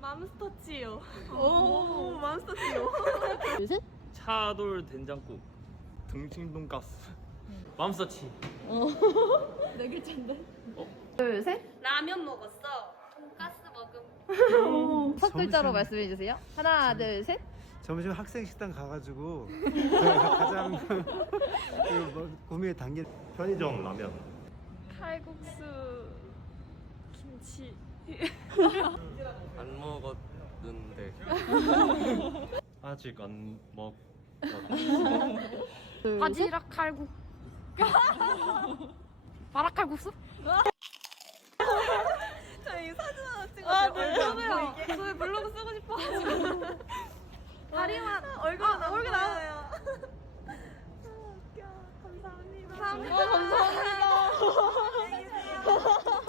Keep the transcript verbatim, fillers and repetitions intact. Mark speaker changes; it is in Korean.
Speaker 1: 맘스터치요.
Speaker 2: 오, 맘스터치요. 둘, 셋.
Speaker 3: 차돌 된장국. 등심 돈가스. 맘스터치.
Speaker 2: 네 글자인데. 둘, 셋.
Speaker 1: 라면 먹었어. 돈가스 먹음.
Speaker 2: 첫 글자로
Speaker 4: 점심-
Speaker 2: 말씀해 주세요. 하나, 둘, 셋.
Speaker 4: 점심 학생 식당 가가지고 가장 그 뭐, 구미에 당긴
Speaker 3: 편의점 라면.
Speaker 1: 칼국수. 김치.
Speaker 3: 안 먹었는데. 아직 안 먹.
Speaker 2: 둘, 셋.
Speaker 1: 바지락 칼국. 바락 칼국수?
Speaker 2: 저희 사진 하나 찍어요.
Speaker 1: 아, 네. 저도요. 저희 블로그 쓰고 싶어가지고. 다리만
Speaker 2: 얼굴 아, 얼굴 나와요.
Speaker 1: 감사합니다. 감사합니다.